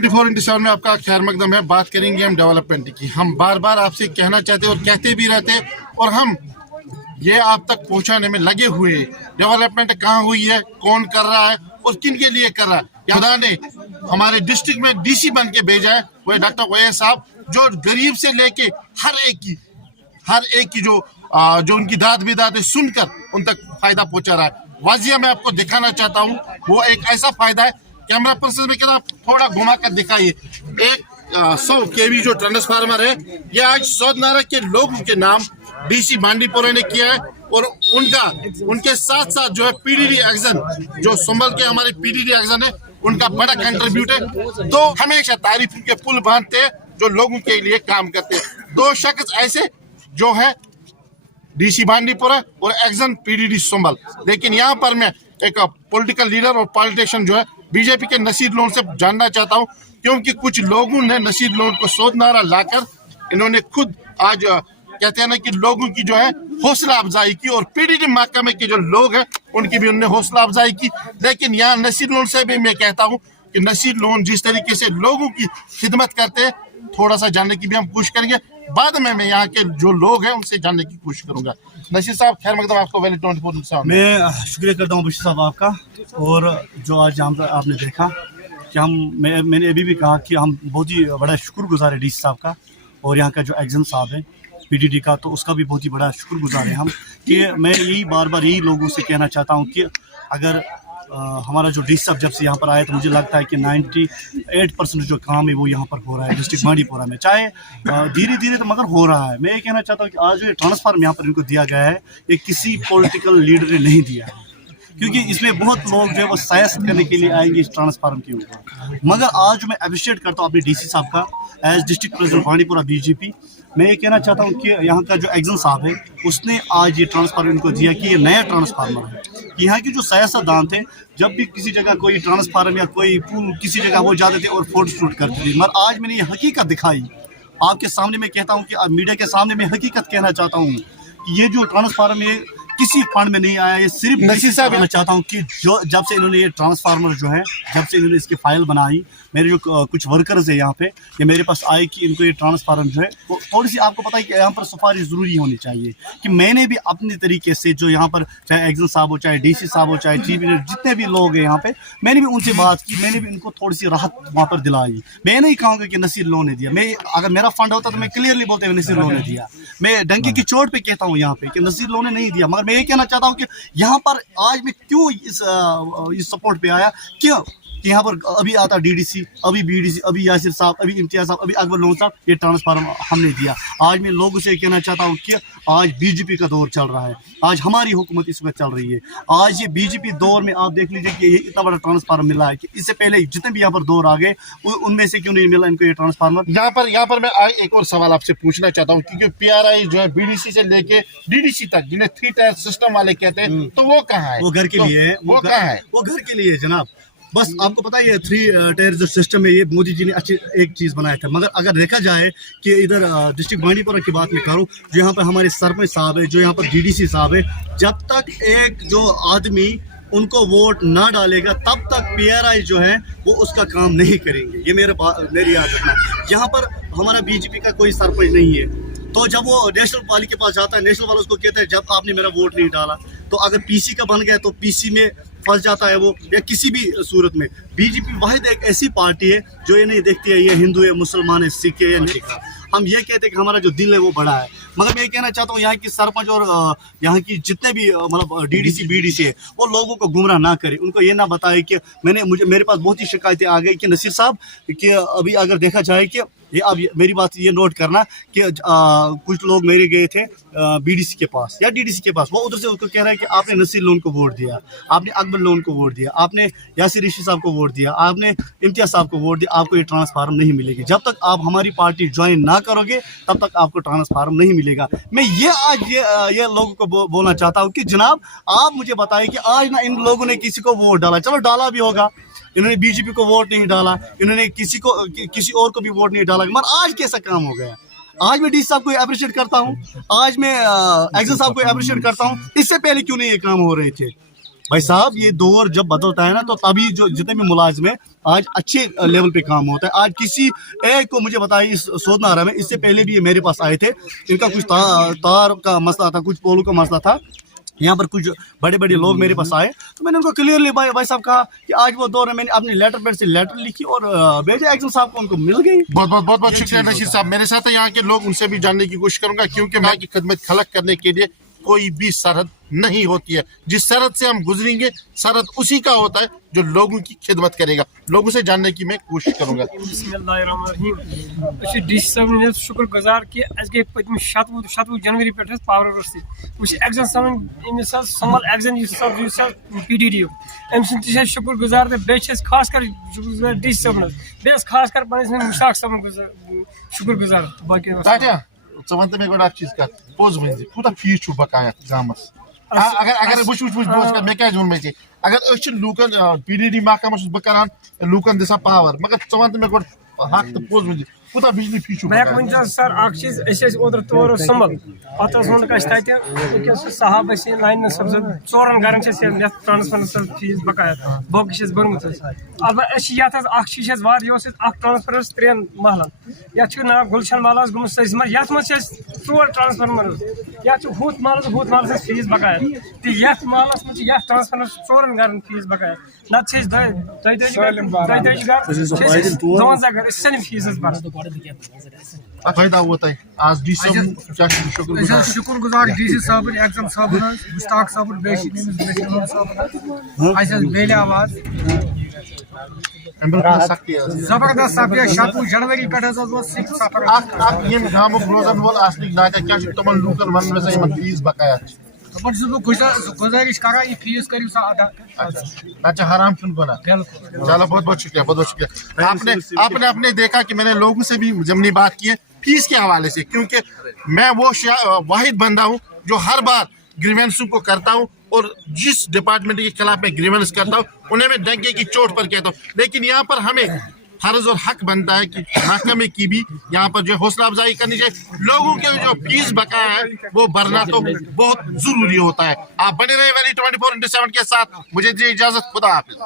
24/7 में आपका खैर मकदम है। बात करेंगे हम डेवलपमेंट की। हम बार बार आपसे कहना चाहते हैं और कहते भी रहते हैं और हम ये आप तक पहुंचाने में लगे हुए हैं। डेवलपमेंट कहाँ हुई है, कौन कर रहा है और किन के लिए कर रहा है। खुदा ने हमारे डिस्ट्रिक्ट में डीसी बन के भेजा है, वो डॉक्टर ओवैस साहब, जो गरीब से लेके हर एक की जो उनकी दाद बिदात है सुनकर उन तक फायदा पहुंचा रहा है। वाजिया मैं आपको दिखाना चाहता हूँ, वो एक ऐसा फायदा है। कैमरा पर्सन में कहना आप थोड़ा घुमा कर दिखाइए। एक 100 kV जो ट्रांसफार्मर है, ये आज सौदनारा के लोगों के नाम डीसी बांडीपुरा ने किया है और उनके साथ साथ जो है पीडीडी एक्शन, जो संभल के हमारे पीडीडी एक्शन है, उनका बड़ा कंट्रीब्यूट है। तो हमेशा तारीफ के पुल बांधते हैं जो लोगों के लिए काम करते हैं। दो शख्स ऐसे जो है डीसी बांडीपुरा और एक्शन पीडीडी संभल। लेकिन यहाँ पर मैं एक पॉलिटिकल लीडर और पॉलिटिशियन जो है बीजेपी के नसीर लोन से जानना चाहता हूँ, क्योंकि कुछ लोगों ने नसीर लोन को सौदनारा लाकर इन्होंने खुद आज कहते हैं ना कि लोगों की जो है हौसला अफजाई की और पीडीडी महकमे के जो लोग हैं उनकी भी उन्होंने हौसला अफजाई की। लेकिन यहाँ नसीर लोन से भी मैं कहता हूँ कि नसीर लोन जिस तरीके से लोगों की खिदमत करते हैं, थोड़ा सा जानने की भी हम कोशिश करेंगे। बाद में मैं यहाँ के जो लोग हैं उनसे जानने की कोशिश करूंगा। नसीर साहब खैर मकदम आपको वेली 24/7। मैं शुक्रिया करता हूँ बशीर साहब आपका। और जो आज यहाँ पर आपने देखा कि मैंने अभी भी कहा कि हम बहुत ही बड़ा शुक्रगुजार है डीसी साहब का और यहाँ का जो एक्शन साहब है पीडीडी का, तो उसका भी बहुत ही बड़ा शुक्रगुजार है हम। कि मैं यही बार बार यही लोगों से कहना चाहता हूँ कि अगर हमारा जो डीसी साहब जब से यहाँ पर आया तो मुझे लगता है कि 98% जो काम है वो यहाँ पर हो रहा है डिस्ट्रिक्ट बांडीपुरा में। चाहे धीरे धीरे तो मगर हो रहा है। मैं ये कहना चाहता हूँ कि आज जो ट्रांसफार्म यहाँ पर इनको दिया गया है, ये किसी पॉलिटिकल लीडर ने नहीं दिया है, क्योंकि इसमें बहुत लोग जो है वो सियासत करने के लिए आएंगे इस ट्रांसफार्म के ऊपर। मगर आज मैं अप्रिशिएट करता हूँ अपने डीसी साहब का as district president Bandipora BJP. मैं ये कहना चाहता हूँ कि यहाँ का जो एक्शन साहब है उसने आज ये ट्रांसफार्मर इनको दिया कि ये नया ट्रांसफार्मर है। कि यहाँ की जो सियासतदान थे, जब भी किसी जगह कोई ट्रांसफार्मर या कोई पुल किसी जगह वो जाते थे और फोटो शूट करते थे, मगर आज मैंने ये हकीकत दिखाई आपके सामने। मैं कहता हूँ कि मीडिया के सामने मैं हकीकत कहना चाहता हूँ कि ये जो ट्रांसफार्मर किसी फंड में नहीं आया, ये सिर्फ नसीर साहब। मैं चाहता हूँ कि जो जब से इन्होंने ये ट्रांसफार्मर जो है, जब से इन्होंने इसकी फाइल बनाई, मेरे जो कुछ वर्कर्स है यहाँ पे, ये मेरे पास आए कि इनको ये ट्रांसफार्मर जो है वो थोड़ी सी, आपको पता है कि यहाँ पर सिफारिश ज़रूरी होनी चाहिए। कि मैंने भी अपने तरीके से जो यहाँ पर चाहे एक्शन साहब हो, चाहे डीसी साहब हो, चाहे चीफ मिनिस्टर, जितने भी लोग हैं यहाँ पे, मैंने भी उनसे बात की, मैंने भी इनको थोड़ी सी राहत वहाँ पर दिलाई। मैं नहीं कहूँगा कि नसीर लोन ने दिया। मैं अगर मेरा फंड होता तो मैं क्लियरली बोलते हुए नसीर लोन ने दिया। मैं डंकी की चोट पे कहता हूँ यहाँ पे कि नसीर लोन ने नहीं दिया। मगर मैं ये कहना चाहता हूँ कि यहाँ पर आज मैं क्यों इस सपोर्ट पे आया, क्यों कि यहाँ पर अभी आता डीडीसी, अभी बीडीसी, अभी यासिर साहब, अभी इम्तियाज साहब, अभी अकबर लोन साहब, ये ट्रांसफार्म हमने दिया। आज मैं लोगों से कहना चाहता हूँ कि आज बीजेपी का दौर चल रहा है, आज हमारी हुकूमत इस वक्त चल रही है। आज ये बीजेपी दौर में आप देख लीजिए कि ये इतना बड़ा ट्रांसफार्मर मिला है कि इससे पहले जितने भी यहाँ पर दौर आ गए उनमें से क्यों नहीं मिला इनको ये ट्रांसफार्मर। यहाँ पर मैं एक और सवाल आपसे पूछना चाहता हूँ, क्योंकि पीआरआई जो है बीडीसी से लेके डीडीसी तक, जिन्हें 3 टायर सिस्टम वाले कहते हैं, तो वो कहाँ है? वो घर के लिए है। वो कहाँ है? वो घर के लिए है जनाब। बस आपको पता है ये 3 टायर जो सिस्टम है, ये मोदी जी ने अच्छी एक चीज़ बनाया था। मगर अगर देखा जाए कि इधर डिस्ट्रिक्ट बांडीपुरा की बात मैं करूँ, जो यहाँ पर हमारे सरपंच साहब है, जो यहाँ पर डीडीसी साहब है, जब तक एक जो आदमी उनको वोट ना डालेगा तब तक पीआरआई जो है वो उसका काम नहीं करेंगे। ये मेरी याद रखना। यहाँ पर हमारा बीजेपी का कोई सरपंच नहीं है, तो जब वो नेशनल वाले के पास जाता है, नेशनल वाला उसको कहता है जब आपने मेरा वोट नहीं डाला, तो अगर पीसी का बन गया तो पीसी में फंस जाता है वो, या किसी भी सूरत में। बीजेपी वाहिद एक ऐसी पार्टी है जो ये नहीं देखती है ये हिंदू है, मुसलमान है, सिख है या नहीं। हम ये कहते हैं कि हमारा जो दिल है वो बड़ा है। मगर मैं ये कहना चाहता हूँ यहाँ की सरपंच और यहाँ की जितने भी मतलब डीडीसी बीडीसी है, वो लोगों को गुमराह ना करे। उनको ये ना बताए कि मेरे पास बहुत ही शिकायतें आ गई कि नसीर साहब कि अभी अगर देखा जाए कि ये अब मेरी बात ये नोट करना कि कुछ लोग मेरे गए थे बीडीसी के पास या डीडीसी के पास, वो उधर से उसको कह रहा है कि आपने नसीर लोन को वोट दिया, आपने अकबर लोन को वोट दिया, आपने यासिर ऋषि साहब को वोट दिया, आपने इम्तियाज साहब को वोट दिया, आपको ये ट्रांसफार्म नहीं मिलेगी। जब तक आप हमारी पार्टी ज्वाइन ना करोगे तब तक आपको ट्रांसफार्म नहीं मिलेगा। मैं ये आज ये लोगों को बोलना चाहता हूँ कि जनाब आप मुझे बताइए कि आज ना इन लोगों ने किसी को वोट डाला, चलो डाला भी होगा, इन्होंने बीजेपी को वोट नहीं डाला, इन्होंने किसी और को भी वोट नहीं डाला, मगर आज कैसा काम हो गया। आज मैं डी साहब को अप्रिशिएट करता हूँ, आज मैं एक्शन साहब को अप्रिशिएट करता हूँ। इससे पहले क्यों नहीं ये काम हो रहे थे? भाई साहब ये दौर जब बदलता है ना तो तभी जो जितने भी मुलाजिम हैं आज अच्छे लेवल पे काम होता है। आज किसी एक को मुझे बताइए इस सोदनारा में, इससे पहले भी ये मेरे पास आए थे, इनका कुछ तार का मसला था, कुछ पोलों का मसला था, यहाँ पर कुछ बड़े बड़े लोग मेरे पास आए तो मैंने उनको क्लियरली भाई साहब कहा कि आज वो दौर है, मैंने अपने लेटर पैड से लेटर लिखी और भेजा एक्शन साहब को, उनको मिल गई। बहुत शुक्रिया नशीद साहब। मेरे साथ है यहाँ के लोग, उनसे भी जानने की कोशिश करूंगा, क्योंकि मैं की खिदमत खलक करने के लिए कोई भी सरहद नहीं होती है। जिस सरहद से हम गुजरेंगे सरहद उसी का होता है जो लोगों की खिदमत करेगा। लोगों से जानने की मैं कोशिश करूंगा। शुक्र गुजार कि पत्म 7 जनवरी पे पावर रोस्ती एग्जाम समल एग्जाम PDD अम सद शुक्र गुजार तो बे खास कर शुक्र गुजार डी साहब बे खास कर मुश्ताक साहब शुक्र गुजार। ताटिया वन मे गो चीज कर पोज वन कूत फीस बकाया गामस अगर मे क्या वो मे अगर लूकन PDD महकमस बह करान लूकन दिसा पावर मगर वन मे गो हक तो पोज वन कूत बिजली फीस मैं सर चीज ओद्र तौर संभल पे वो साहब लाइन सब्ज 4 गरन ट्रांसफर फीस बकाया बोक भरमुत अलबत् चीज ट्रांसफर 3 महलन ये ना गुलशन मालस गुम सजम ये 4 ट्रांसफर ये हुत मालस फीस बकाया तो मालस मज ट्रांसफर 4 गरन फीस बकाया नत 52 गर सन फीस भर फायदा होता है आज डी साहब शुक्र गुजार DC साहब एग्जाम साहब मुश्ताक साहब बेले आवाज जबरदस्त सफर 7 जनवरी पे गामुक रोजन वोल आसनिक नाता क्या तमन लूकन वन में से फीस बकाया गुजारिश करा ये फीस करियो सा अदा। अच्छा हराम सुन बोला। चलो बहुत शुक्रिया। आपने आपने देखा कि मैंने लोगों से भी जमनी बात की है फीस के हवाले से, क्योंकि मैं वो वाहिद बंदा हूँ जो हर बार ग्रीवेंस को करता हूँ और जिस डिपार्टमेंट के खिलाफ मैं ग्रीवेंस करता हूँ उन्हें मैं डंके की चोट पर कहता हूँ। लेकिन यहाँ पर हमें फर्ज और हक बनता है कि महकमे की भी यहाँ पर जो हौसला अफजाई करनी चाहिए। लोगों के जो फीस बकाया है वो भरना तो बहुत जरूरी होता है। आप बने रहे वैली 24/7 के साथ। मुझे दीजिए इजाजत। खुदा हाफिज।